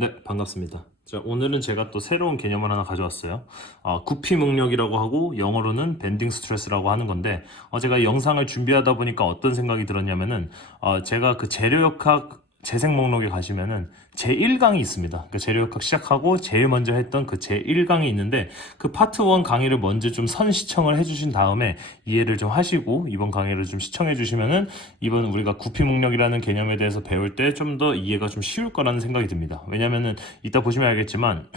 네, 반갑습니다. 자, 오늘은 제가 또 새로운 개념을 하나 가져왔어요. 구피 응력이라고 하고 영어로는 밴딩 스트레스라고 하는 건데, 제가 영상을 준비하다 보니까 어떤 생각이 들었냐면은, 제가 그 재료역학 재생 목록에 가시면은 제1강이 있습니다. 그러니까 재료역학 시작하고 제일 먼저 했던 그 제1강이 있는데, 그 파트 1 강의를 먼저 좀 선시청을 해주신 다음에 이해를 좀 하시고 이번 강의를 좀 시청해 주시면은 이번 우리가 구피 목록이라는 개념에 대해서 배울 때 좀 더 이해가 좀 쉬울 거라는 생각이 듭니다. 왜냐면은 이따 보시면 알겠지만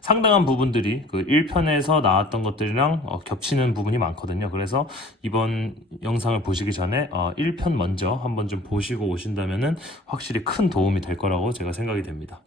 상당한 부분들이 그 1편에서 나왔던 것들이랑 겹치는 부분이 많거든요. 그래서 이번 영상을 보시기 전에 1편 먼저 한번 좀 보시고 오신다면은 확실히 큰 도움이 될 거라고 제가 생각이 됩니다.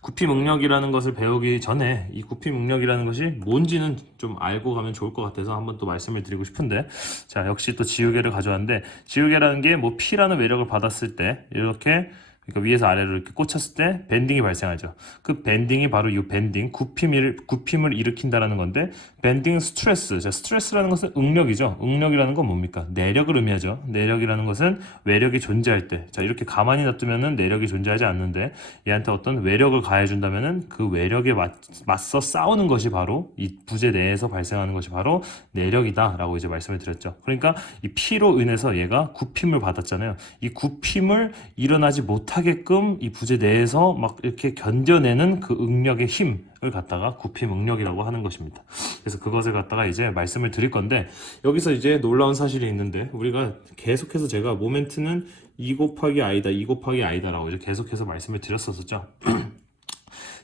구피 목력이라는 것을 배우기 전에 이 구피 목력이라는 것이 뭔지는 좀 알고 가면 좋을 것 같아서 한번 또 말씀을 드리고 싶은데, 자, 역시 또 지우개를 가져왔는데, 지우개라는 게 뭐 P라는 외력을 받았을 때 이렇게, 그러니까 위에서 아래로 이렇게 꽂혔을 때 밴딩이 발생하죠. 그 밴딩이 바로 이 밴딩, 굽힘을 일으킨다라는 건데, 밴딩 스트레스. 자, 스트레스라는 것은 응력이죠. 응력이라는 건 뭡니까? 내력을 의미하죠. 내력이라는 것은 외력이 존재할 때, 자, 이렇게 가만히 놔두면은 내력이 존재하지 않는데, 얘한테 어떤 외력을 가해준다면은 그 외력에 맞서 싸우는 것이 바로 이 부재 내에서 발생하는 것이 바로 내력이다라고 이제 말씀을 드렸죠. 그러니까 이 P로 인해서 얘가 굽힘을 받았잖아요. 이 굽힘을 일어나지 못하게끔 이 부재 내에서 막 이렇게 견뎌내는 그 응력의 힘을 갖다가 굽힘 응력이라고 하는 것입니다. 그래서 그것을 갖다가 이제 말씀을 드릴 건데, 여기서 이제 놀라운 사실이 있는데, 우리가 계속해서 제가 모멘트는 2 곱하기 i다, 2 곱하기 i다라고 이제 계속해서 말씀을 드렸었죠.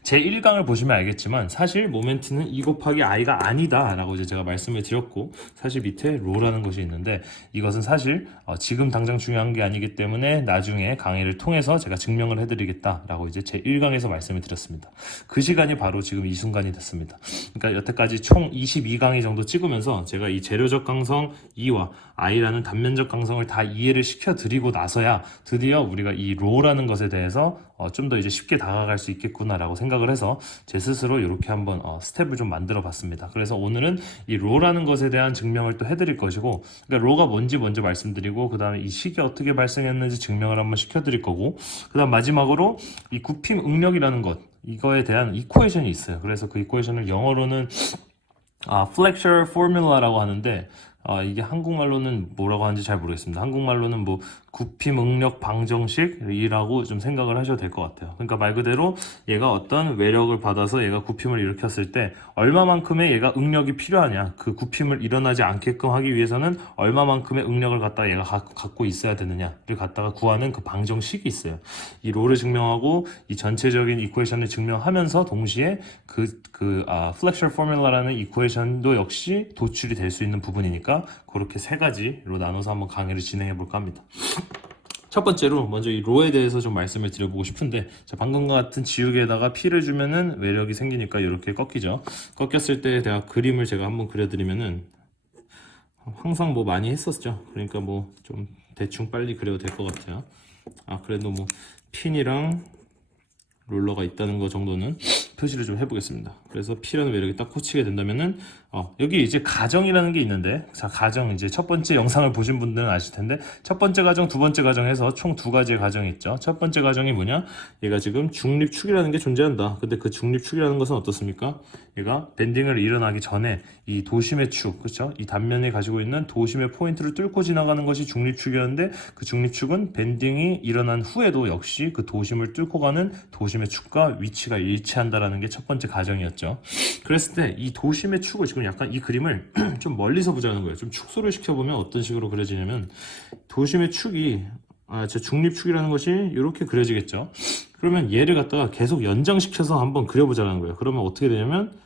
제1강을 보시면 알겠지만 사실 모멘트는 2 곱하기 i가 아니다 라고 이제 제가 말씀을 드렸고, 사실 밑에 로라는 것이 있는데 이것은 사실 지금 당장 중요한 게 아니기 때문에 나중에 강의를 통해서 제가 증명을 해드리겠다 라고 이제 제1강에서 말씀을 드렸습니다. 그 시간이 바로 지금 이 순간이 됐습니다. 그러니까 여태까지 총 22강의 정도 찍으면서 제가 이 재료적 강성 2와 i라는 단면적 강성을 다 이해를 시켜드리고 나서야 드디어 우리가 이 로라는 것에 대해서 좀 더 이제 쉽게 다가갈 수 있겠구나라고 생각을 해서 제 스스로 이렇게 한번 스텝을 좀 만들어 봤습니다. 그래서 오늘은 이 로라는 것에 대한 증명을 또 해드릴 것이고, 그러니까 로가 뭔지 먼저 말씀드리고, 그 다음에 이 식이 어떻게 발생했는지 증명을 한번 시켜드릴 거고, 그 다음 마지막으로 이 굽힘 응력이라는 것, 이거에 대한 이퀘이션이 있어요. 그래서 그 이퀘이션을 영어로는 flexure formula라고 하는데, 이게 한국말로는 뭐라고 하는지 잘 모르겠습니다. 한국말로는 뭐 굽힘 응력 방정식이라고 좀 생각을 하셔도 될 것 같아요. 그러니까 말 그대로 얘가 어떤 외력을 받아서 얘가 굽힘을 일으켰을 때 얼마만큼의 얘가 응력이 필요하냐, 그 굽힘을 일어나지 않게끔 하기 위해서는 얼마만큼의 응력을 갖다가 얘가 갖고 있어야 되느냐를 갖다가 구하는 그 방정식이 있어요. 이 로를 증명하고 이 전체적인 이퀘이션을 증명하면서 동시에 flexure formula라는 이퀘이션도 역시 도출이 될 수 있는 부분이니까 그렇게 세 가지로 나눠서 한번 강의를 진행해 볼까 합니다. 첫 번째로 먼저 이 로에 대해서 좀 말씀을 드려보고 싶은데, 자, 방금과 같은 지우개에다가 P를 주면은 외력이 생기니까 이렇게 꺾이죠. 꺾였을 때 제가 그림을 제가 한번 그려드리면은, 항상 뭐 많이 했었죠. 그러니까 뭐 좀 대충 빨리 그려도 될 것 같아요. 그래도 뭐 핀이랑 롤러가 있다는 거 정도는 표시를 좀 해보겠습니다. 그래서 P라는 외력이 딱 꽂히게 된다면은 여기 이제 가정이라는 게 있는데, 자, 가정, 이제 첫 번째 영상을 보신 분들은 아실 텐데 첫 번째 가정, 두 번째 가정 해서 총 두 가지의 가정이 있죠. 첫 번째 가정이 뭐냐, 얘가 지금 중립축이라는 게 존재한다. 근데 그 중립축이라는 것은 어떻습니까? 얘가 밴딩을 일어나기 전에 이 도심의 축, 그렇죠? 이 단면이 가지고 있는 도심의 포인트를 뚫고 지나가는 것이 중립축이었는데, 그 중립축은 밴딩이 일어난 후에도 역시 그 도심을 뚫고 가는 도심의 축과 위치가 일치한다라는 게 첫 번째 가정이었죠. 그랬을 때 이 도심의 축을 지금 약간 이 그림을 좀 멀리서 보자는 거예요. 좀 축소를 시켜보면 어떤 식으로 그려지냐면, 도심의 축이 저 중립축이라는 것이 이렇게 그려지겠죠. 그러면 얘를 갖다가 계속 연장시켜서 한번 그려보자는 거예요. 그러면 어떻게 되냐면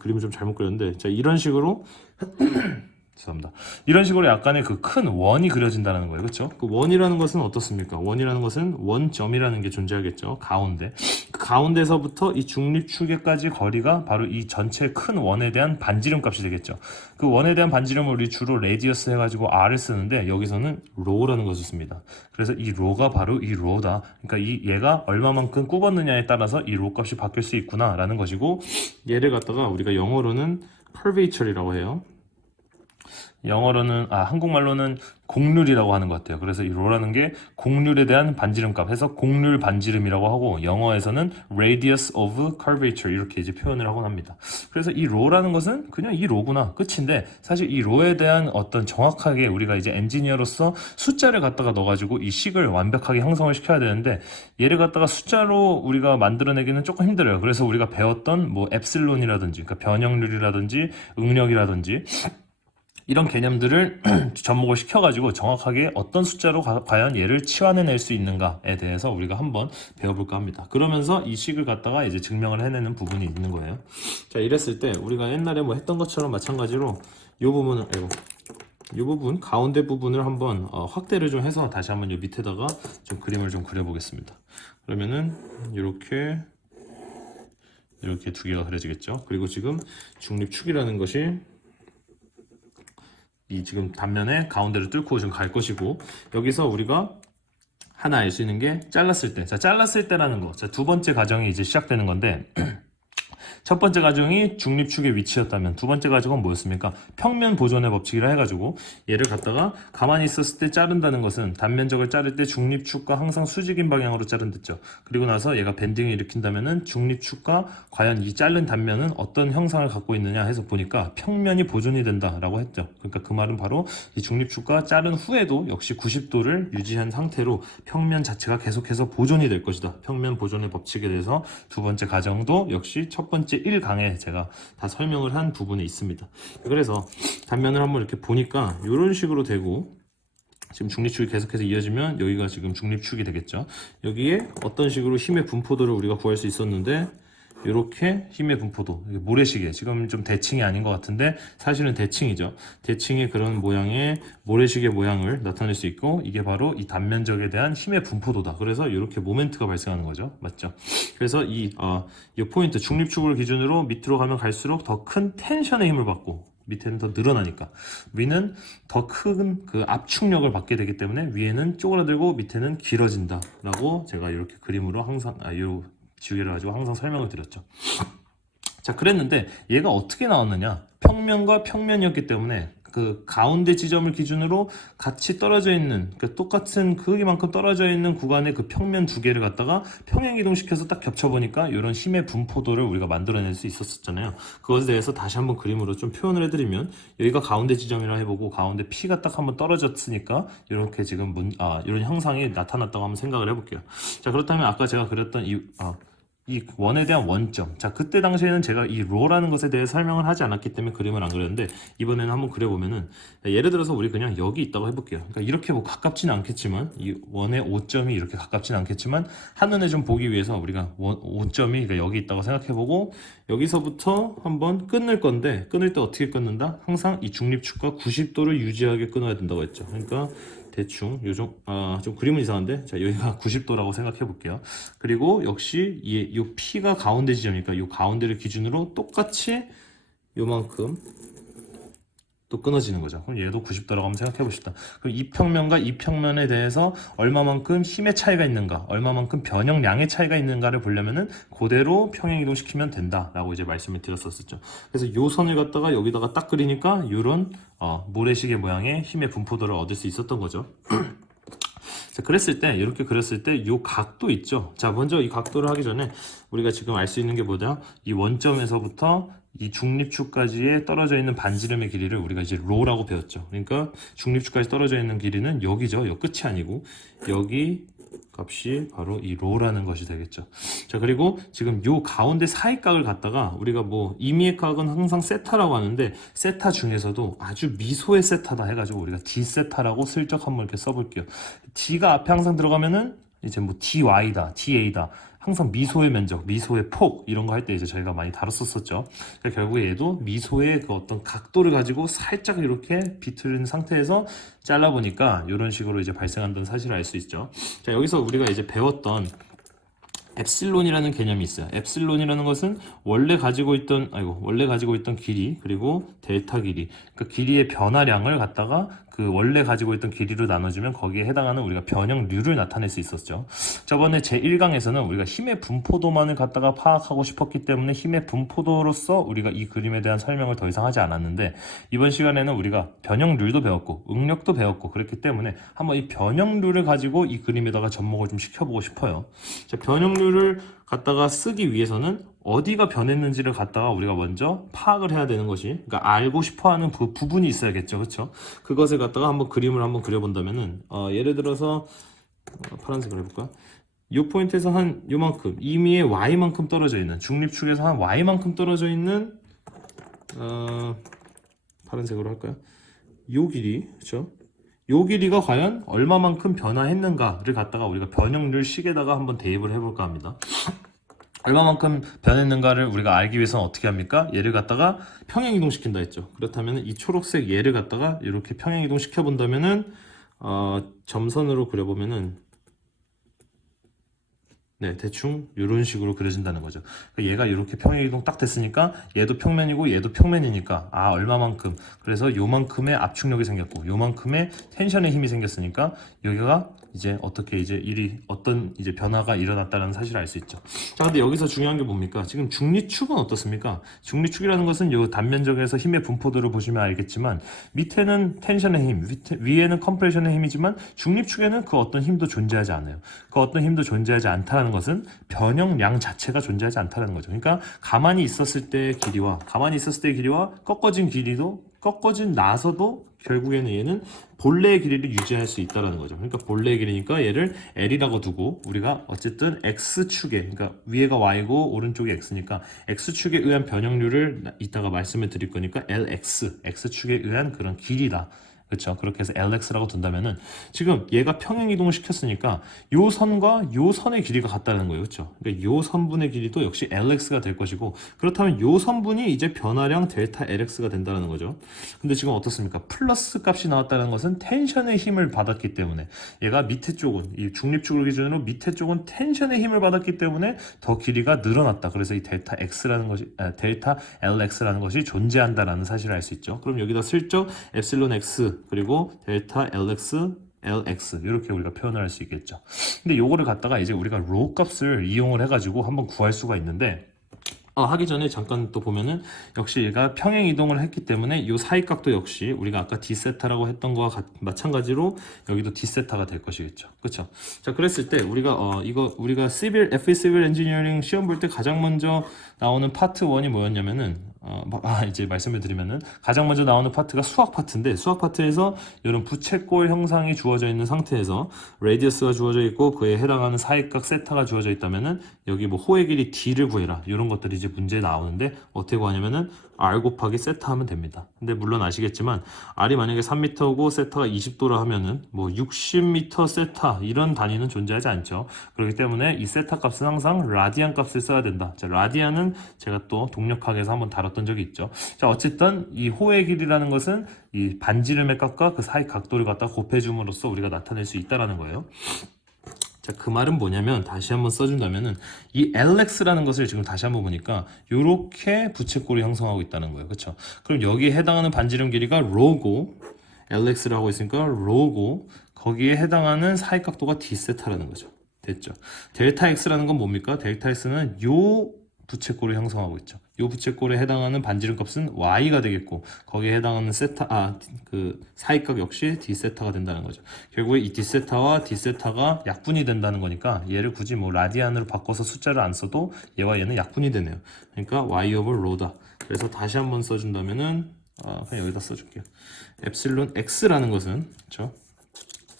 그림을 좀 잘못 그렸는데, 자, 이런 식으로 죄송합니다. 이런 식으로 약간의 그 큰 원이 그려진다는 거예요. 그렇죠? 그 원이라는 것은 어떻습니까? 원이라는 것은 원점이라는 게 존재하겠죠. 가운데. 그 가운데서부터 이 중립축에까지 거리가 바로 이 전체 큰 원에 대한 반지름 값이 되겠죠. 그 원에 대한 반지름을 우리 주로 레디어스 해가지고 R을 쓰는데, 여기서는 로라는 것을 씁니다. 그래서 이 로가 바로 이 로다. 그러니까 얘가 얼마만큼 굽었느냐에 따라서 이 로 값이 바뀔 수 있구나라는 것이고, 얘를 갖다가 우리가 영어로는 curvature이라고 해요. 영어로는 한국말로는 곡률이라고 하는 것 같아요. 그래서 이 로라는 게 곡률에 대한 반지름값 해서 곡률 반지름이라고 하고 영어에서는 radius of curvature 이렇게 이제 표현을 하곤 합니다. 그래서 이 로라는 것은 그냥 이 로구나 끝인데 사실 이 로에 대한 어떤 정확하게 우리가 이제 엔지니어로서 숫자를 갖다가 넣어가지고 이 식을 완벽하게 형성을 시켜야 되는데 얘를 갖다가 숫자로 우리가 만들어내기는 조금 힘들어요. 그래서 우리가 배웠던 뭐 엡실론이라든지 그러니까 변형률이라든지 응력이라든지 이런 개념들을 접목을 시켜가지고 정확하게 어떤 숫자로 과연 얘를 치환해낼 수 있는가에 대해서 우리가 한번 배워볼까 합니다. 그러면서 이 식을 갖다가 이제 증명을 해내는 부분이 있는 거예요. 자, 이랬을 때 우리가 옛날에 뭐 했던 것처럼 마찬가지로 이 부분을, 이 부분, 가운데 부분을 한번 확대를 좀 해서 다시 한번 이 밑에다가 좀 그림을 좀 그려보겠습니다. 그러면은 이렇게 두 개가 그려지겠죠. 그리고 지금 중립축이라는 것이 이 지금 단면에 가운데를 뚫고 좀 갈 것이고 여기서 우리가 하나 알 수 있는 게 잘랐을 때. 자, 잘랐을 때라는 거. 자, 두 번째 가정이 이제 시작되는 건데 첫 번째 가정이 중립축의 위치였다면 두 번째 가정은 뭐였습니까? 평면 보존의 법칙이라 해가지고 얘를 갖다가 가만히 있었을 때 자른다는 것은 단면적을 자를 때 중립축과 항상 수직인 방향으로 자른댔죠. 그리고 나서 얘가 밴딩을 일으킨다면은 중립축과 과연 이 자른 단면은 어떤 형상을 갖고 있느냐 해서 보니까 평면이 보존이 된다라고 했죠. 그러니까 그 말은 바로 이 중립축과 자른 후에도 역시 90도를 유지한 상태로 평면 자체가 계속해서 보존이 될 것이다. 평면 보존의 법칙에 대해서 두 번째 가정도 역시 첫 번째 1강에 제가 다 설명을 한 부분이 있습니다. 그래서 단면을 한번 이렇게 보니까 이런 식으로 되고 지금 중립축이 계속해서 이어지면 여기가 지금 중립축이 되겠죠. 여기에 어떤 식으로 힘의 분포도를 우리가 구할 수 있었는데 이렇게 힘의 분포도 모래시계 지금 좀 대칭이 아닌 것 같은데 사실은 대칭이죠. 대칭의 그런 모양의 모래시계 모양을 나타낼 수 있고 이게 바로 이 단면적에 대한 힘의 분포도다. 그래서 이렇게 모멘트가 발생하는 거죠. 맞죠? 그래서 이 포인트 중립축을 기준으로 밑으로 가면 갈수록 더 큰 텐션의 힘을 받고 밑에는 더 늘어나니까 위는 더 큰 그 압축력을 받게 되기 때문에 위에는 쪼그라들고 밑에는 길어진다 라고 제가 이렇게 그림으로 항상 요 지우개를 가지고 항상 설명을 드렸죠. 자, 그랬는데 얘가 어떻게 나왔느냐? 평면과 평면이었기 때문에 그 가운데 지점을 기준으로 같이 떨어져 있는 그 똑같은 크기만큼 떨어져 있는 구간의 그 평면 두 개를 갖다가 평행 이동시켜서 딱 겹쳐보니까 이런 힘의 분포도를 우리가 만들어낼 수 있었잖아요. 그것에 대해서 다시 한번 그림으로 좀 표현을 해드리면 여기가 가운데 지점이라 해보고 가운데 P가 딱 한번 떨어졌으니까 이렇게 지금 이런 형상이 나타났다고 한번 생각을 해볼게요. 자, 그렇다면 아까 제가 그렸던 이 원에 대한 원점. 자, 그때 당시에는 제가 이 로라는 것에 대해 설명을 하지 않았기 때문에 그림을 안 그렸는데 이번에는 한번 그려보면은 예를 들어서 우리 그냥 여기 있다고 해볼게요. 그러니까 이렇게 뭐 가깝지는 않겠지만 이 원의 오점이 이렇게 가깝지는 않겠지만 한눈에 좀 보기 위해서 우리가 오점이 그러니까 여기 있다고 생각해보고 여기서부터 한번 끊을 건데 끊을 때 어떻게 끊는다? 항상 이 중립축과 90도를 유지하게 끊어야 된다고 했죠. 그러니까 대충 요정 좀 그림은 이상한데 자 여기가 90도라고 생각해 볼게요. 그리고 역시 이 P가 가운데 지점이니까 이 가운데를 기준으로 똑같이 요만큼 또 끊어지는 거죠. 그럼 얘도 90도라고 한번 생각해 봅시다. 그럼 이 평면과 이 평면에 대해서 얼마만큼 힘의 차이가 있는가, 얼마만큼 변형량의 차이가 있는가를 보려면은 그대로 평행 이동시키면 된다라고 이제 말씀을 드렸었죠. 그래서 요 선을 갖다가 여기다가 딱 그리니까 이런 모래시계 모양의 힘의 분포도를 얻을 수 있었던 거죠. 자, 그랬을 때 이렇게 그렸을 때 이 각도 있죠. 자, 먼저 이 각도를 하기 전에 우리가 지금 알 수 있는 게 뭐냐? 이 원점에서부터 이 중립축까지의 떨어져 있는 반지름의 길이를 우리가 이제 로라고 배웠죠. 그러니까 중립축까지 떨어져 있는 길이는 여기죠. 여 끝이 아니고 여기 값이 바로 이 로라는 것이 되겠죠. 자, 그리고 지금 요 가운데 사이각을 갖다가 우리가 뭐 임의의 각은 항상 세타라고 하는데 세타 중에서도 아주 미소의 세타다 해가지고 우리가 D 세타라고 슬쩍 한번 이렇게 써볼게요. D가 앞에 항상 들어가면은 이제 뭐 DY다, DA다. 항상 미소의 면적, 미소의 폭 이런 거 할 때 이제 저희가 많이 다뤘었죠. 그러니까 결국에 얘도 미소의 그 어떤 각도를 가지고 살짝 이렇게 비틀린 상태에서 잘라보니까 이런 식으로 이제 발생한다는 사실을 알 수 있죠. 자, 여기서 우리가 이제 배웠던 엡실론이라는 개념이 있어요. 엡실론이라는 것은 원래 가지고 있던 길이 그리고 델타 길이, 그 길이의 변화량을 갖다가 그 원래 가지고 있던 길이로 나눠주면 거기에 해당하는 우리가 변형률을 나타낼 수 있었죠. 저번에 제1강에서는 우리가 힘의 분포도만을 갖다가 파악하고 싶었기 때문에 힘의 분포도로서 우리가 이 그림에 대한 설명을 더 이상 하지 않았는데, 이번 시간에는 우리가 변형률도 배웠고 응력도 배웠고 그렇기 때문에 한번 이 변형률을 가지고 이 그림에다가 접목을 좀 시켜보고 싶어요. 자, 변형률을 갖다가 쓰기 위해서는 어디가 변했는지를 갖다가 우리가 먼저 파악을 해야 되는 것이, 그러니까 알고 싶어하는 부분이 있어야겠죠, 그렇죠? 그것을 갖다가 한번 그림을 한번 그려본다면은 예를 들어서 파란색으로 해볼까? 이 포인트에서 한 요만큼 이미의 y만큼 떨어져 있는, 중립축에서 한 y만큼 떨어져 있는 파란색으로 할까요? 요 길이, 그렇죠? 요 길이가 과연 얼마만큼 변화했는가를 갖다가 우리가 변형률 식에다가 한번 대입을 해볼까 합니다. 얼마만큼 변했는가를 우리가 알기 위해서는 어떻게 합니까? 얘를 갖다가 평행이동 시킨다 했죠. 그렇다면 이 초록색 얘를 갖다가 이렇게 평행이동 시켜 본다면은 점선으로 그려보면은 네, 대충 이런 식으로 그려진다는 거죠. 그러니까 얘가 이렇게 평행이동 딱 됐으니까 얘도 평면이고 얘도 평면이니까 얼마만큼, 그래서 요만큼의 압축력이 생겼고 요만큼의 텐션의 힘이 생겼으니까 여기가 이제 어떻게 이제 어떤 이제 변화가 일어났다는 사실을 알 수 있죠. 자, 근데 여기서 중요한 게 뭡니까? 지금 중립축은 어떻습니까? 중립축이라는 것은 요 단면적에서 힘의 분포도를 보시면 알겠지만 밑에는 텐션의 힘, 위에는 컴프레션의 힘이지만 중립축에는 그 어떤 힘도 존재하지 않아요. 그 어떤 힘도 존재하지 않다는 것은 변형량 자체가 존재하지 않다는 거죠. 그러니까 가만히 있었을 때의 길이와 꺾어진 길이도, 꺾어진 나서도 결국에는 얘는 본래의 길이를 유지할 수 있다는 거죠. 그러니까 본래의 길이니까 얘를 L이라고 두고 우리가 어쨌든 X축에, 그러니까 위에가 Y고 오른쪽이 X니까 X축에 의한 변형률을 이따가 말씀을 드릴 거니까 LX, X축에 의한 그런 길이다. 그렇죠. 그렇게 해서 LX라고 둔다면은 지금 얘가 평행 이동을 시켰으니까 요 선과 요 선의 길이가 같다는 거예요. 그렇죠. 그러니까 요 선분의 길이도 역시 LX가 될 것이고, 그렇다면 요 선분이 이제 변화량 델타 LX가 된다는 거죠. 근데 지금 어떻습니까? 플러스 값이 나왔다는 것은 텐션의 힘을 받았기 때문에, 얘가 밑에 쪽은, 이 중립축을 기준으로 밑에 쪽은 텐션의 힘을 받았기 때문에 더 길이가 늘어났다. 그래서 이 델타 LX라는 것이 존재한다라는 사실을 알 수 있죠. 그럼 여기다 슬쩍 엡실론 X 그리고 델타 LX 이렇게 우리가 표현을 할 수 있겠죠. 근데 요거를 갖다가 이제 우리가 로 값을 이용을 해가지고 한번 구할 수가 있는데, 하기 전에 잠깐 또 보면은 역시 얘가 평행 이동을 했기 때문에 이 사이각도 역시 우리가 아까 D세타라고 했던 거와 마찬가지로 여기도 D세타가 될 것이겠죠. 그렇죠? 자, 그랬을 때 우리가 우리가 FE 시빌 엔지니어링 시험 볼 때 가장 먼저 나오는 파트 1이 뭐였냐면은 이제 말씀을 드리면은 가장 먼저 나오는 파트가 수학 파트인데, 수학 파트에서 이런 부채꼴 형상이 주어져 있는 상태에서 레디어스가 주어져 있고 그에 해당하는 사이각 세타가 주어져 있다면은 여기 뭐 호의 길이 D를 구해라 이런 것들이 이제 문제에 나오는데, 어떻게 구하냐면은 R 곱하기 세타 하면 됩니다. 근데 물론 아시겠지만 R이 만약에 3m고 세타가 20도라 하면은 뭐 60m 세타 이런 단위는 존재하지 않죠. 그렇기 때문에 이 세타 값은 항상 라디안 값을 써야 된다. 자, 라디안은 제가 또 동력학에서 한번 다뤘던 적이 있죠. 자, 어쨌든 이 호의 길이라는 것은 이 반지름의 값과 그 사이 각도를 갖다 곱해줌으로써 우리가 나타낼 수 있다라는 거예요. 자, 그 말은 뭐냐면 다시 한번 써준다면은 이 LX라는 것을 지금 다시 한번 보니까 이렇게 부채꼴이 형성하고 있다는 거예요. 그렇죠? 그럼 여기에 해당하는 반지름 길이가 로고, LX를 하고 있으니까 로고, 거기에 해당하는 사이각도가 D세타라는 거죠. 됐죠? 델타 X라는 건 뭡니까? 델타 X는 요 부채꼴을 형성하고 있죠. 이 부채꼴에 해당하는 반지름 값은 y가 되겠고, 거기에 해당하는 그 사이각 역시 d세타가 된다는 거죠. 결국에 이 d세타와 d세타가 약분이 된다는 거니까 얘를 굳이 뭐 라디안으로 바꿔서 숫자를 안 써도 얘와 얘는 약분이 되네요. 그러니까 y over rho다. 그래서 다시 한번 써준다면은 그냥 여기다 써줄게요. 엡실론 x라는 것은, 그렇죠?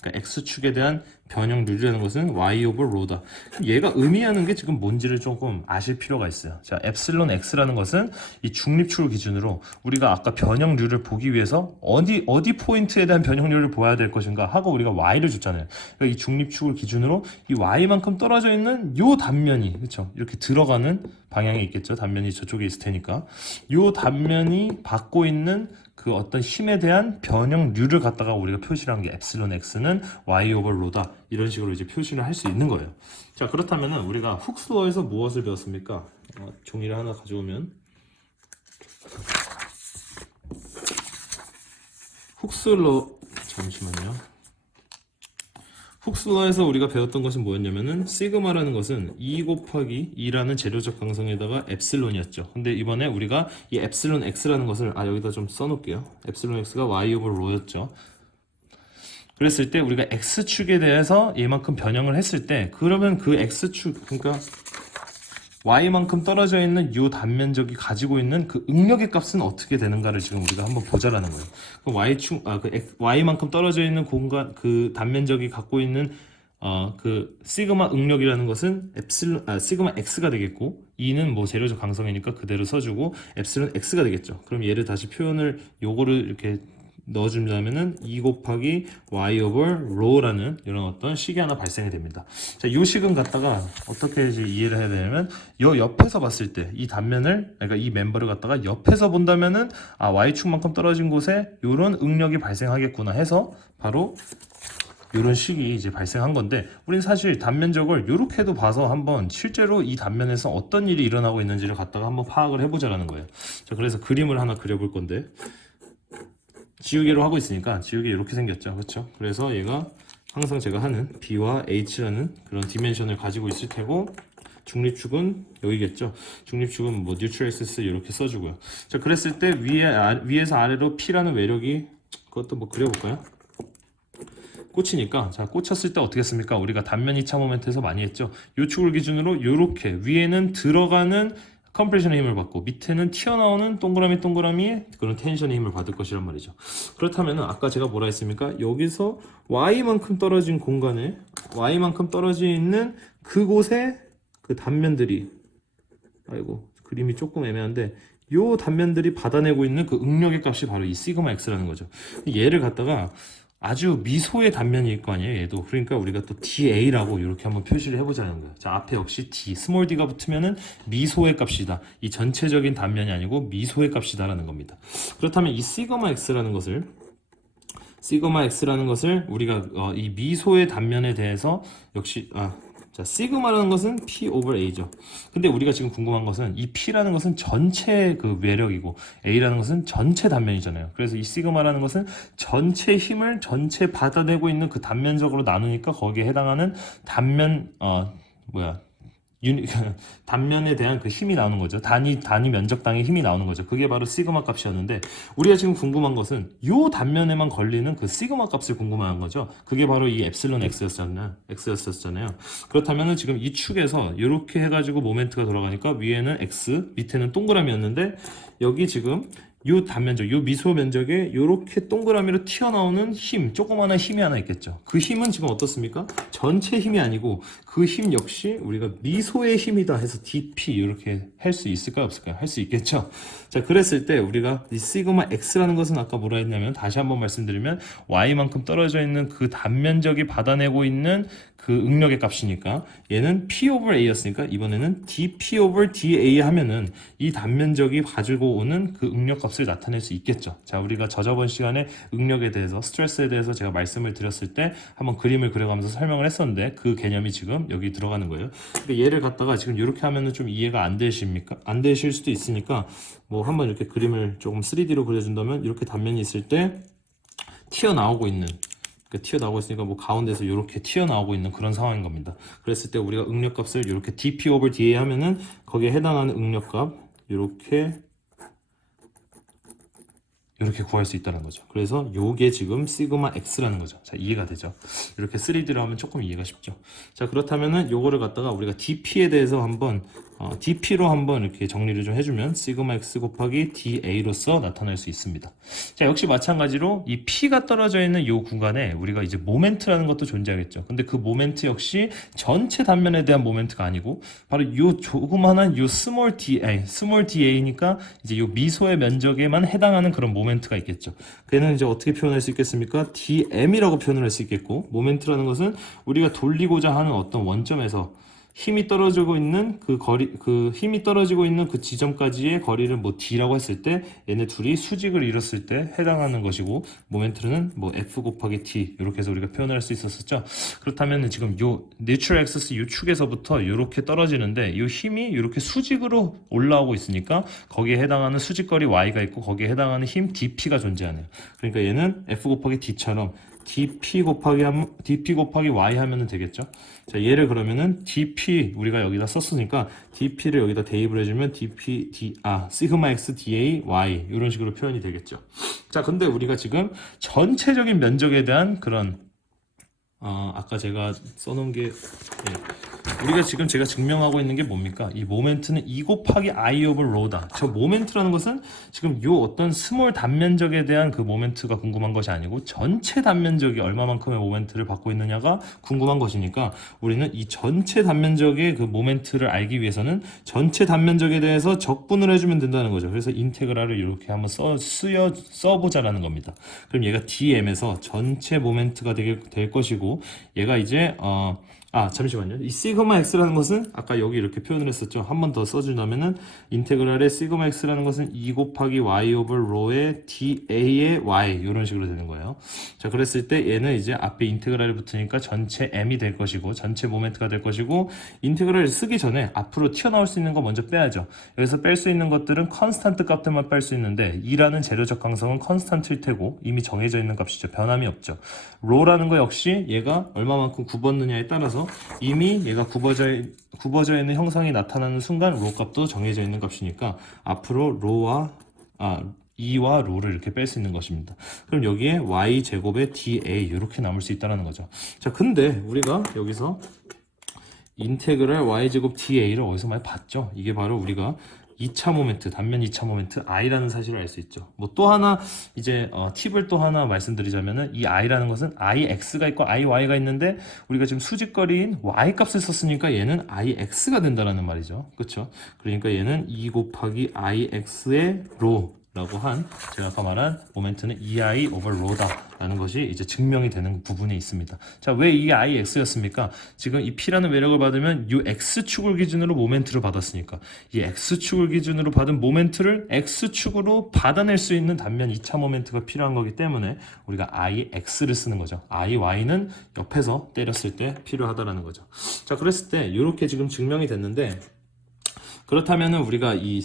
그러니까 x축에 대한 변형률이라는 것은 y over rho다. 얘가 의미하는 게 지금 뭔지를 조금 아실 필요가 있어요. 자, 엡실론 x라는 것은 이 중립축을 기준으로 우리가 아까 변형률을 보기 위해서 어디 포인트에 대한 변형률을 보아야 될 것인가 하고 우리가 y를 줬잖아요. 그러니까 이 중립축을 기준으로 이 y만큼 떨어져 있는 요 단면이, 그렇죠? 이렇게 들어가는 방향이 있겠죠. 단면이 저쪽에 있을 테니까 요 단면이 받고 있는 그 어떤 힘에 대한 변형률을 갖다가 우리가 표시를 한 게 엡실론 x는 y over rho다. 이런 식으로 이제 표시를 할 수 있는 거예요. 자, 그렇다면은 우리가 훅스로에서 무엇을 배웠습니까? 종이를 하나 가져오면 훅슬러 잠시만요. 훅슬러에서 우리가 배웠던 것은 뭐였냐면은 시그마라는 것은 2 곱하기 2라는 재료적 강성에다가 엡실론이었죠. 근데 이번에 우리가 이 엡실론 x라는 것을 여기다 좀 써놓을게요. 엡실론 x가 y 오버 로였죠. 그랬을 때 우리가 x축에 대해서 얘만큼 변형을 했을 때 그러면 그 x축 그러니까 y만큼 떨어져 있는 이 단면적이 가지고 있는 그 응력의 값은 어떻게 되는가를 지금 우리가 한번 보자라는 거예요. 그 y만큼 떨어져 있는 공간 그 단면적이 갖고 있는 그 시그마 응력이라는 것은 시그마 x가 되겠고 2는 뭐 재료적 강성이니까 그대로 써주고 엡실론 x가 되겠죠. 그럼 얘를 다시 표현을 요거를 이렇게 넣어준다면은 2 곱하기 y over rho라는 이런 어떤 식이 하나 발생이 됩니다. 자, 이 식은 갖다가 어떻게 이제 이해를 해야 되냐면 요 옆에서 봤을 때 이 단면을 그러니까 이 멤버를 갖다가 옆에서 본다면은 y축만큼 떨어진 곳에 이런 응력이 발생하겠구나 해서 바로 이런 식이 이제 발생한 건데 우린 사실 단면적을 이렇게도 봐서 한번 실제로 이 단면에서 어떤 일이 일어나고 있는지를 갖다가 한번 파악을 해보자라는 거예요. 자, 그래서 그림을 하나 그려볼 건데 지우개로 하고 있으니까 지우개 이렇게 생겼죠. 그렇죠? 그래서 얘가 항상 제가 하는 B와 H라는 그런 디멘션을 가지고 있을 테고 중립축은 여기겠죠. 중립축은 뭐 뉴트럴엑시스 이렇게 써주고요. 자, 그랬을 때 위에서 아래로 P라는 외력이 그것도 뭐 그려볼까요? 꽂히니까 자 꽂혔을 때 어떻게 했습니까? 우리가 단면 2차 모멘트에서 많이 했죠. 요 축을 기준으로 이렇게 위에는 들어가는 컴프레션의 힘을 받고 밑에는 튀어나오는 동그라미 그런 텐션의 힘을 받을 것이란 말이죠. 그렇다면 아까 제가 뭐라 했습니까? 여기서 y만큼 떨어진 공간에 y만큼 떨어져 있는 그곳에 그 단면들이 그림이 조금 애매한데 요 단면들이 받아내고 있는 그 응력의 값이 바로 이 시그마 x라는 거죠. 얘를 갖다가 아주 미소의 단면일 거 아니에요, 얘도. 그러니까 우리가 또 DA라고 이렇게 한번 표시를 해보자는 거예요. 자, 앞에 역시 D, 스몰 d가 붙으면은 미소의 값이다. 이 전체적인 단면이 아니고 미소의 값이다라는 겁니다. 그렇다면 이 시그마 x라는 것을 우리가 이 미소의 단면에 대해서 역시 자, 시그마라는 것은 P over A죠. 근데 우리가 지금 궁금한 것은 이 P라는 것은 전체 그 외력이고 A라는 것은 전체 단면이잖아요. 그래서 이 시그마라는 것은 전체 힘을 전체 받아내고 있는 그 단면적으로 나누니까 거기에 해당하는 단면 단면에 대한 그 힘이 나오는 거죠. 단위 면적당의 힘이 나오는 거죠. 그게 바로 시그마 값이었는데 우리가 지금 궁금한 것은 요 단면에만 걸리는 그 시그마 값을 궁금한 거죠. 그게 바로 이 엡실론 x였잖아요. 그렇다면은 지금 이 축에서 이렇게 해가지고 모멘트가 돌아가니까 위에는 x, 밑에는 동그라미였는데 여기 지금 요 단면적, 요 미소 면적에 요렇게 동그라미로 튀어나오는 힘, 조그마한 힘이 하나 있겠죠. 그 힘은 지금 어떻습니까? 전체 힘이 아니고 그 힘 역시 우리가 미소의 힘이다 해서 DP 이렇게 할 수 있을까요? 없을까요? 할 수 있겠죠. 자, 그랬을 때 우리가 이 시그마 X라는 것은 아까 뭐라 했냐면 다시 한번 말씀드리면 Y만큼 떨어져 있는 그 단면적이 받아내고 있는 그 응력의 값이니까 얘는 P over A였으니까 이번에는 DP over DA 하면은 이 단면적이 가지고 오는 그 응력 값을 나타낼 수 있겠죠. 자, 우리가 저번 시간에 응력에 대해서 스트레스에 대해서 제가 말씀을 드렸을 때 한번 그림을 그려가면서 설명을 했었는데 그 개념이 지금 여기 들어가는 거예요. 근데 얘를 갖다가 지금 이렇게 하면은 좀 이해가 안 되십니까? 안 되실 수도 있으니까 뭐 한번 이렇게 그림을 조금 3D로 그려준다면 이렇게 단면이 있을 때 튀어나오고 있는 튀어나오고 있으니까 뭐 가운데서 이렇게 튀어나오고 있는 그런 상황인 겁니다. 그랬을 때 우리가 응력값을 이렇게 dp over da 하면은 거기에 해당하는 응력값 이렇게 구할 수 있다는 거죠. 그래서 요게 지금 시그마 x라는 거죠. 자, 이해가 되죠? 이렇게 3D로 하면 조금 이해가 쉽죠. 자, 그렇다면은 요거를 갖다가 우리가 dp에 대해서 한번 dp로 한번 이렇게 정리를 좀 해주면 시그마 x 곱하기 da로서 나타낼 수 있습니다. 자, 역시 마찬가지로 이 p가 떨어져 있는 요 구간에 우리가 이제 모멘트라는 것도 존재하겠죠. 근데 그 모멘트 역시 전체 단면에 대한 모멘트가 아니고 바로 요 조그만한 요 스몰 da니까 이제 요 미소의 면적에만 해당하는 그런 모멘트가 있겠죠. 걔는 이제 어떻게 표현할 수 있겠습니까? dm이라고 표현을 할 수 있겠고 모멘트라는 것은 우리가 돌리고자 하는 어떤 원점에서 힘이 떨어지고 있는 그 거리, 그 힘이 떨어지고 있는 그 지점까지의 거리를 뭐 d라고 했을 때 얘네 둘이 수직을 이뤘을 때 해당하는 것이고, 모멘트는 뭐 f 곱하기 t 이렇게 해서 우리가 표현할 수 있었었죠. 그렇다면 지금 요 내추럴 액시스 요 축에서부터 이렇게 떨어지는데 요 힘이 이렇게 수직으로 올라오고 있으니까 거기에 해당하는 수직거리 y가 있고 거기에 해당하는 힘 dp가 존재하네요. 그러니까 얘는 f 곱하기 d처럼 dp 곱하기 y 하면은 되겠죠. 자, 얘를 그러면은 dp 우리가 여기다 썼으니까 dp를 여기다 대입을 해주면 시그마 x dA y 이런 식으로 표현이 되겠죠. 자, 근데 우리가 지금 전체적인 면적에 대한 그런 아까 제가 써놓은 게 우리가 지금 제가 증명하고 있는 게 뭡니까? 이 모멘트는 2 곱하기 I 오브 로다. 저 모멘트라는 것은 지금 요 어떤 스몰 단면적에 대한 그 모멘트가 궁금한 것이 아니고 전체 단면적이 얼마만큼의 모멘트를 받고 있느냐가 궁금한 것이니까 우리는 이 전체 단면적의 그 모멘트를 알기 위해서는 전체 단면적에 대해서 적분을 해주면 된다는 거죠. 그래서 인테그랄을 이렇게 한번 써보자라는 겁니다. 그럼 얘가 dm에서 전체 모멘트가 될 것이고, 얘가 이제 잠시만요. 이 시그마 x라는 것은 아까 여기 이렇게 표현을 했었죠. 한 번 더 써준다면은 인테그랄의 시그마 x라는 것은 2 곱하기 y 오버 로의 da의 y 이런 식으로 되는 거예요. 자, 그랬을 때 얘는 이제 앞에 인테그랄이 붙으니까 전체 m이 될 것이고 전체 모멘트가 될 것이고, 인테그랄을 쓰기 전에 앞으로 튀어나올 수 있는 거 먼저 빼야죠. 여기서 뺄 수 있는 것들은 컨스탄트 값들만 뺄 수 있는데 2라는 재료적 강성은 컨스탄트일 테고 이미 정해져 있는 값이죠. 변함이 없죠. 로라는 거 역시 얘가 얼마만큼 굽었느냐에 따라서 이미 얘가 굽어져 있는 형상이 나타나는 순간 로 값도 정해져 있는 값이니까 앞으로 E와 로를 이렇게 뺄 수 있는 것입니다. 그럼 여기에 y 제곱의 dA 이렇게 남을 수 있다는 거죠. 자, 근데 우리가 여기서 인테그랄 y 제곱 da를 어디서 많이 봤죠? 이게 바로 우리가 2차 모멘트, 단면 2차 모멘트 i라는 사실을 알 수 있죠. 뭐 또 하나 이제 팁을 또 하나 말씀드리자면은 이 i라는 것은 ix가 있고 iy가 있는데 우리가 지금 수직거리인 y 값을 썼으니까 얘는 ix가 된다라는 말이죠. 그렇죠? 그러니까 얘는 2 곱하기 ix의 로 라고 한 제가 아까 말한 모멘트는 EI over 로다 라는 것이 이제 증명이 되는 부분에 있습니다. 자, 왜 이 IX였습니까? 지금 이 P라는 외력을 받으면 이 X축을 기준으로 모멘트를 받았으니까 이 X축을 기준으로 받은 모멘트를 X축으로 받아낼 수 있는 단면 2차 모멘트가 필요한 거기 때문에 우리가 IX를 쓰는 거죠. IY는 옆에서 때렸을 때 필요하다라는 거죠. 자, 그랬을 때 이렇게 지금 증명이 됐는데, 그렇다면은 우리가 이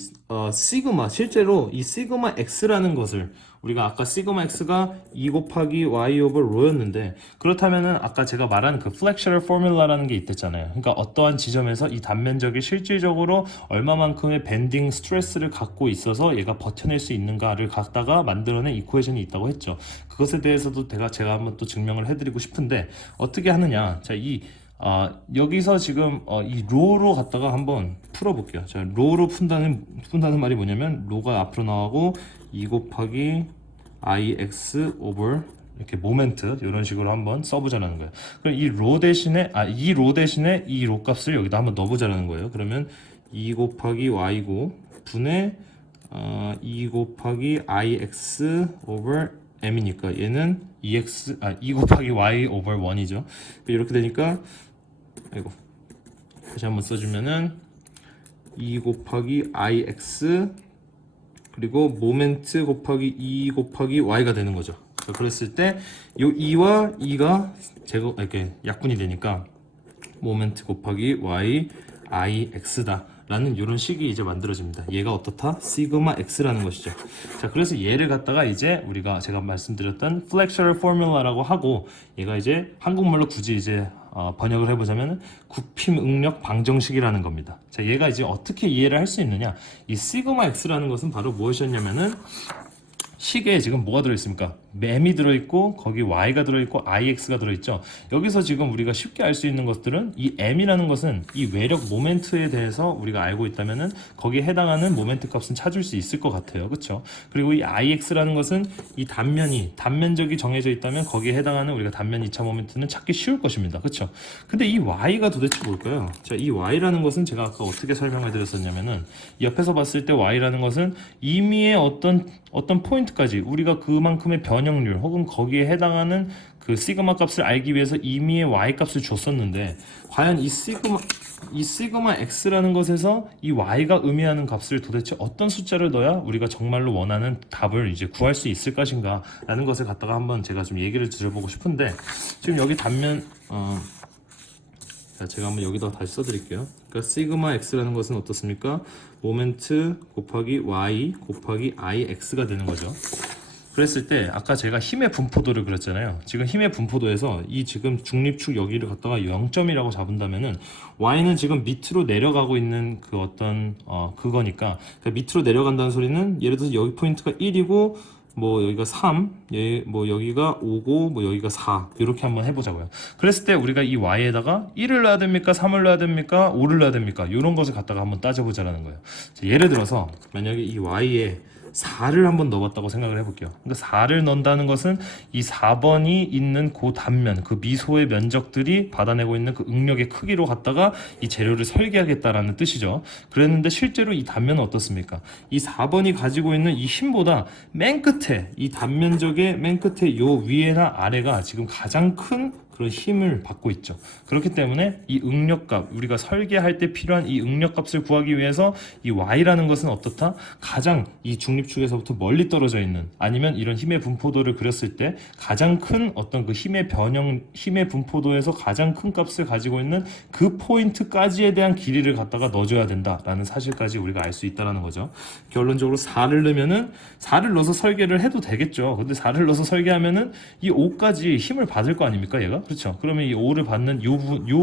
시그마, 실제로 이 시그마 x라는 것을 우리가 아까 시그마 x가 2 곱하기 y 오버 로였는데, 그렇다면은 아까 제가 말한 그 flexural formula라는 게 있댔잖아요. 그러니까 어떠한 지점에서 이 단면적이 실질적으로 얼마만큼의 밴딩 스트레스를 갖고 있어서 얘가 버텨낼 수 있는가를 갖다가 만들어낸 이쿠에이션이 있다고 했죠. 그것에 대해서도 제가 한번 또 증명을 해드리고 싶은데 어떻게 하느냐. 자, 여기서 지금 이 로로 갖다가 한번 풀어볼게요. 자, 로로 푼다는 말이 뭐냐면 로가 앞으로 나가고 2 곱하기 ix 오버 이렇게 모멘트 이런 식으로 한번 써보자라는 거예요. 그럼 이 로 대신에 이 로 값을 여기다 한번 넣어보자라는 거예요. 그러면 2 곱하기 y고 분의 2 곱하기 ix 오버 m이니까 얘는 2 곱하기 y 오버 1이죠. 이렇게 되니까 다시 한번 써주면은 2 곱하기 ix 그리고 모멘트 곱하기 2 곱하기 y가 되는 거죠. 자, 그랬을 때 요 2와 2가 이렇게 약분이 되니까 모멘트 곱하기 y ix다 라는 이런 식이 이제 만들어집니다. 얘가 어떻다? 시그마 x라는 것이죠. 자, 그래서 얘를 갖다가 이제 제가 말씀드렸던 flexural formula라고 하고, 얘가 이제 한국말로 굳이 이제 번역을 해보자면 굽힘 응력 방정식이라는 겁니다. 자, 얘가 이제 어떻게 이해를 할 수 있느냐? 이 시그마 x라는 것은 바로 무엇이었냐면은 식에 지금 뭐가 들어있습니까? m이 들어있고 거기 y가 들어있고 ix가 들어있죠. 여기서 지금 우리가 쉽게 알 수 있는 것들은 이 m이라는 것은 이 외력 모멘트에 대해서 우리가 알고 있다면은 거기에 해당하는 모멘트 값은 찾을 수 있을 것 같아요. 그렇죠? 그리고 이 ix라는 것은 이 단면적이 정해져 있다면 거기에 해당하는 우리가 단면 2차 모멘트는 찾기 쉬울 것입니다. 그렇죠? 근데 이 y가 도대체 뭘까요? 자, 이 y라는 것은 제가 아까 어떻게 설명을 드렸었냐면은 옆에서 봤을 때 y라는 것은 임의의 어떤 포인트까지 우리가 그만큼의 변형률 혹은 거기에 해당하는 그 시그마 값을 알기 위해서 이미의 y 값을 줬었는데 과연 이 시그마 x라는 것에서 이 y가 의미하는 값을 도대체 어떤 숫자를 넣어야 우리가 정말로 원하는 답을 이제 구할 수 있을 것인가 라는 것을 갖다가 한번 제가 좀 얘기를 드려보고 싶은데, 지금 여기 단면 자, 제가 한번 여기다 다시 써드릴게요. 그러니까 시그마 x라는 것은 어떻습니까? 모멘트 곱하기 y 곱하기 ix가 되는 거죠. 그랬을 때 아까 제가 힘의 분포도를 그렸잖아요. 지금 힘의 분포도에서 이 지금 중립축 여기를 갖다가 0점이라고 잡은다면은 y는 지금 밑으로 내려가고 있는 그 어떤 그거니까, 그러니까 밑으로 내려간다는 소리는 예를 들어서 여기 포인트가 1이고 뭐 여기가 3, 뭐 여기가 5고 뭐 여기가 4 이렇게 한번 해보자고요. 그랬을 때 우리가 이 y에다가 1을 넣어야 됩니까? 3을 넣어야 됩니까? 5를 넣어야 됩니까? 이런 것을 갖다가 한번 따져보자라는 거예요. 자, 예를 들어서 만약에 이 y에 4를 한번 넣어봤다고 생각을 해볼게요. 그러니까 4를 넣는다는 것은 이 4번이 있는 그 단면, 그 미소의 면적들이 받아내고 있는 그 응력의 크기로 갖다가 이 재료를 설계하겠다라는 뜻이죠. 그랬는데 실제로 이 단면은 어떻습니까? 이 4번이 가지고 있는 이 힘보다 맨 끝에, 이 단면적의 맨 끝에 요 위에나 아래가 지금 가장 큰 그런 힘을 받고 있죠. 그렇기 때문에 이 응력값, 우리가 설계할 때 필요한 이 응력값을 구하기 위해서 이 y라는 것은 어떻다? 가장 이 중립축에서부터 멀리 떨어져 있는, 아니면 이런 힘의 분포도를 그렸을 때 가장 큰 어떤 그 힘의 힘의 분포도에서 가장 큰 값을 가지고 있는 그 포인트까지에 대한 길이를 갖다가 넣어줘야 된다라는 사실까지 우리가 알 수 있다는 거죠. 결론적으로 4를 넣으면은 4를 넣어서 설계를 해도 되겠죠. 근데 4를 넣어서 설계하면은 이 5까지 힘을 받을 거 아닙니까, 얘가? 그렇죠. 그러면 이 5를 받는 요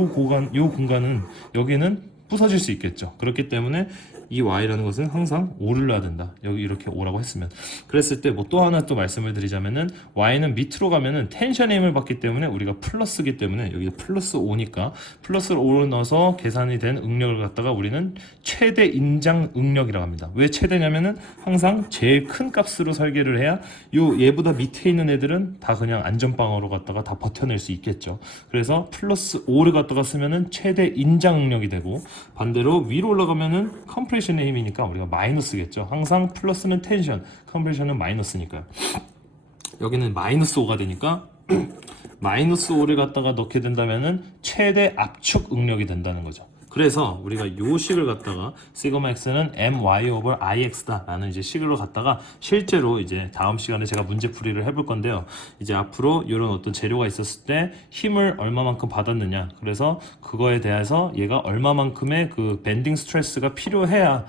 공간은 여기는 부서질 수 있겠죠. 그렇기 때문에 이 y라는 것은 항상 5를 넣어야 된다. 여기 이렇게 5라고 했으면. 그랬을 때 뭐 또 하나 또 말씀을 드리자면은 y는 밑으로 가면은 텐션의 힘을 받기 때문에 우리가 플러스기 때문에 여기 플러스 5니까 플러스 5를 넣어서 계산이 된 응력을 갖다가 우리는 최대 인장 응력이라고 합니다. 왜 최대냐면은 항상 제일 큰 값으로 설계를 해야 요 얘보다 밑에 있는 애들은 다 그냥 안전방어로 갖다가 다 버텨낼 수 있겠죠. 그래서 플러스 5를 갖다가 쓰면은 최대 인장 응력이 되고, 반대로 위로 올라가면은 컴프레션의 힘이니까 우리가 마이너스겠죠. 항상 플러스는 텐션, 컴프레션은 마이너스니까요. 여기는 마이너스 5가 되니까 마이너스 5를 갖다가 넣게 된다면은 최대 압축 응력이 된다는 거죠. 그래서 우리가 요 식을 갖다가 시그마 x는 my over ix다 라는 이제 식으로 갖다가 실제로 이제 다음 시간에 제가 문제풀이를 해볼 건데요. 이제 앞으로 이런 어떤 재료가 있었을 때 힘을 얼마만큼 받았느냐, 그래서 그거에 대해서 얘가 얼마만큼의 그 밴딩 스트레스가 필요해야,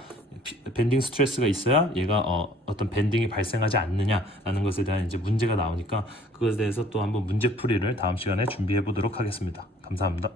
밴딩 스트레스가 있어야 얘가 어떤 밴딩이 발생하지 않느냐라는 것에 대한 이제 문제가 나오니까 그것에 대해서 또 한번 문제풀이를 다음 시간에 준비해 보도록 하겠습니다. 감사합니다.